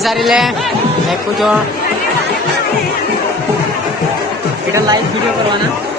सारे देखो इटा लाइव वीडियो करवाना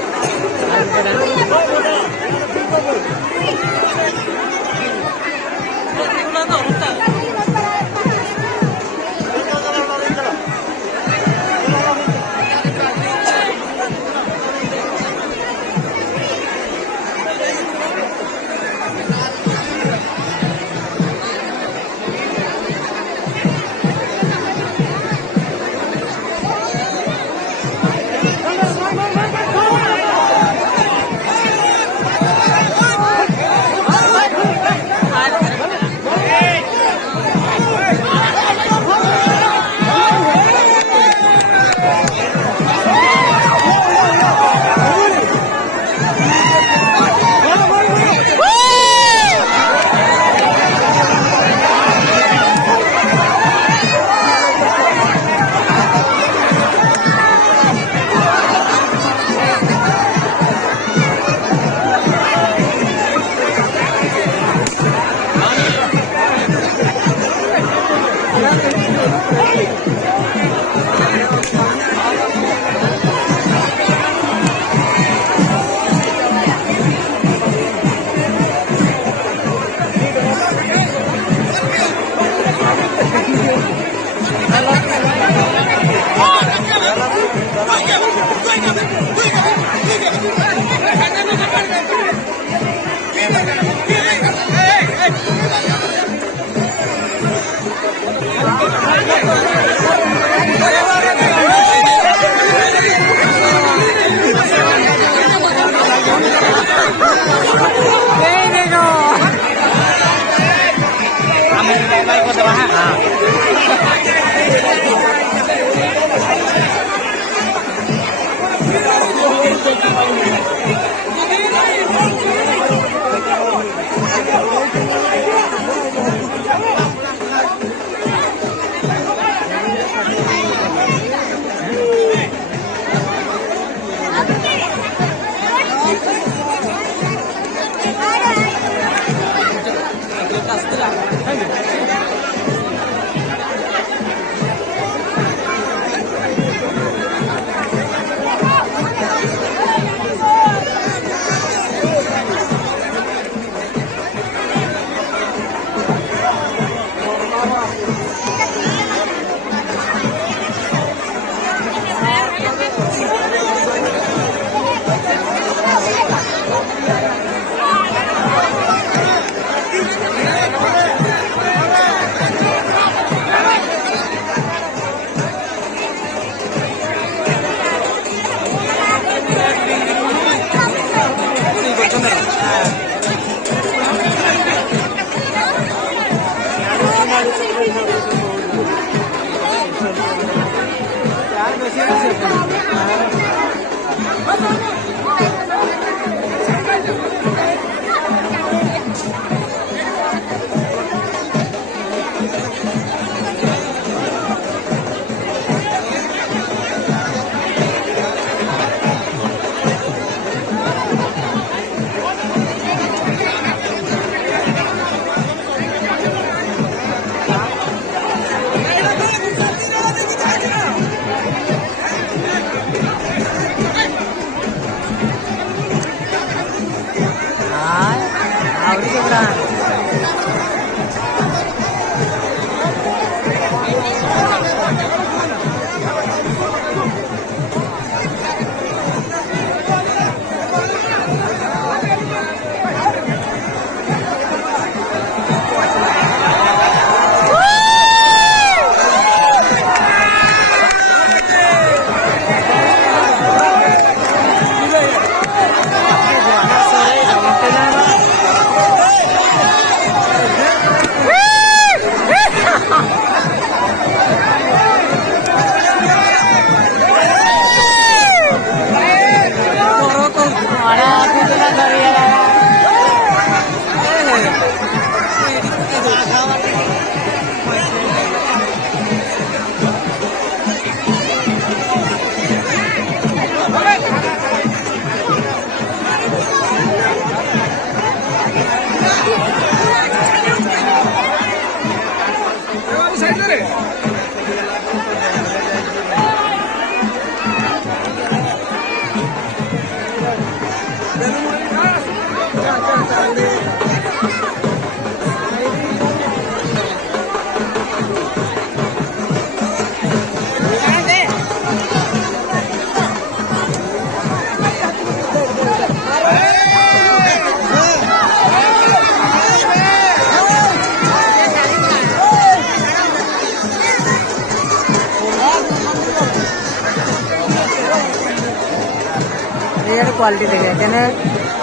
चारिआडे क्वालिटी देखे केने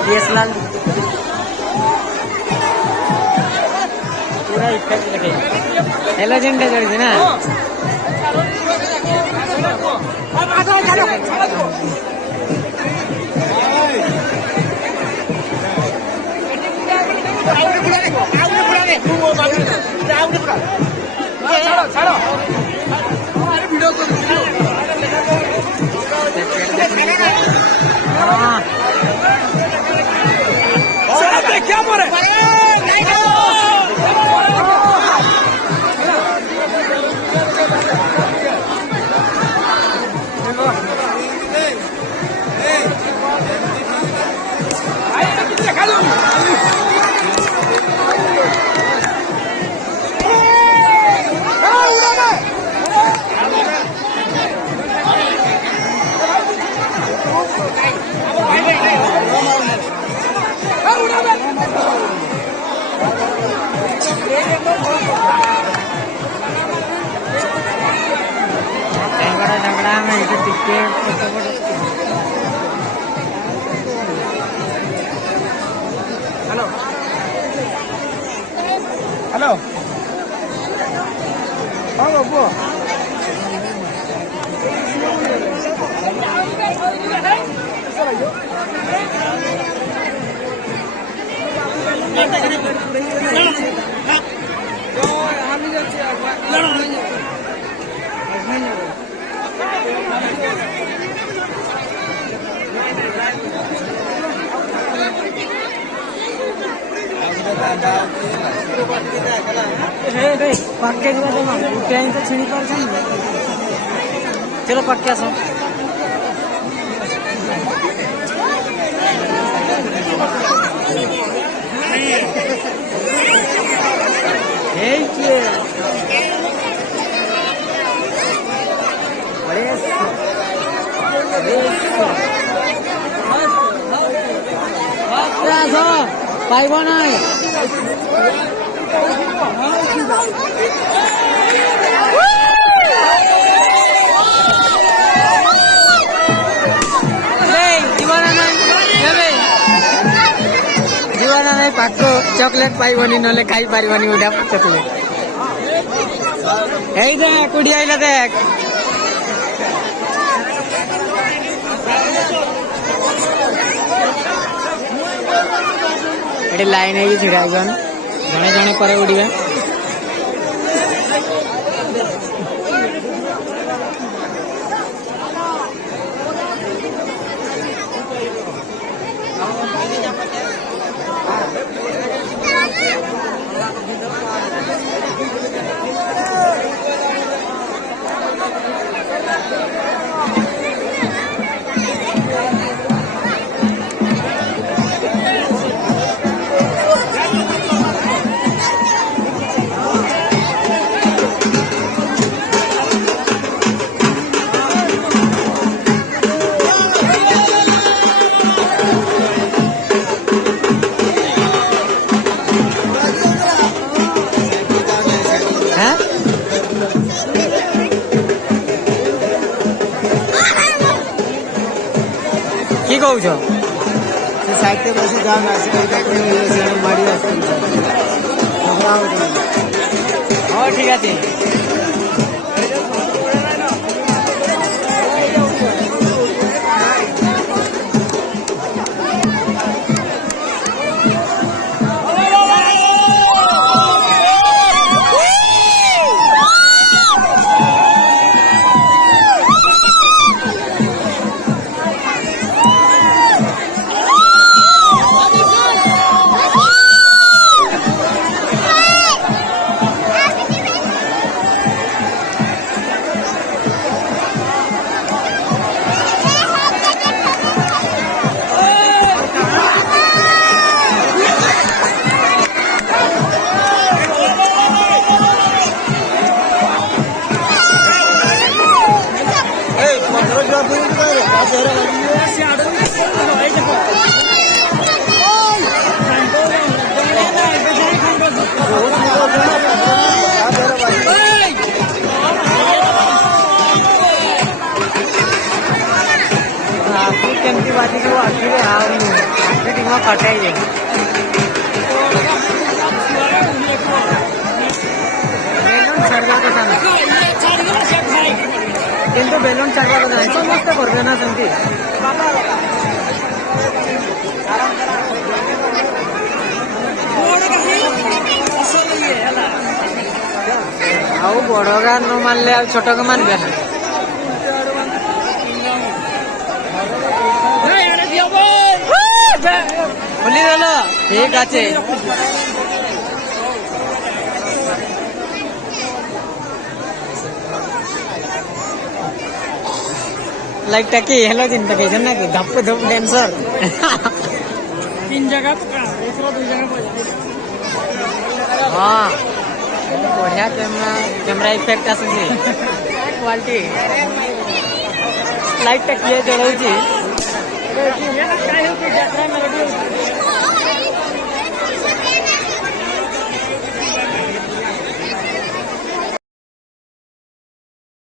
डीएसएलआर पूरा इफेक्ट देखे हेलोजन टे जड़ी ना क्या बोले झगड़ा में इसे टिकट हेलो हेलो हाँ बाबू पक्के तो छिड़ी पर चलो पक्के आसो पाइब ना जीवन नहीं पाक चॉकलेट पाइबनी ना खाई पारिबनी उड़ा चॉकलेट এই দেখ কুড়ি আইলা দেখ এটি লাইন হয়ে ছিড়া একজন জনে জনে পরে উড়িবে কি কৌছ সাইডে বসে দাম আছে মারি আছে হ্যাঁ ঠিক আছে केमती बाजी को ମାର୍କେଟିଂ କଟାଇ ଯେ ବେଲୁନ ଛାଡ଼ିବା କଥା ନାହିଁ କିନ୍ତୁ ବେଲୁନ ଛାଡ଼ିବା କଥା ନାହିଁ ସମସ୍ତେ କରିବେ ନା ସେମିତି ଆଉ ବଡ଼ ଗାଁ ନ ମାନିଲେ ଆଉ ଛୋଟ ଗାଁ ମାନିବେ ନା খুলি দিল ঠিক আছে লাইকটা কি হেলো দিনটা কেছেন নাকি ধপ ধপ ড্যান্সার 3 जगह दूसरा 2 जगह हाँ बढ़िया कैमरा इफेक्ट आସୁଛି क्वालिटी लाइट टा किए जलाउची ये ना काय होती यात्रा में रेडी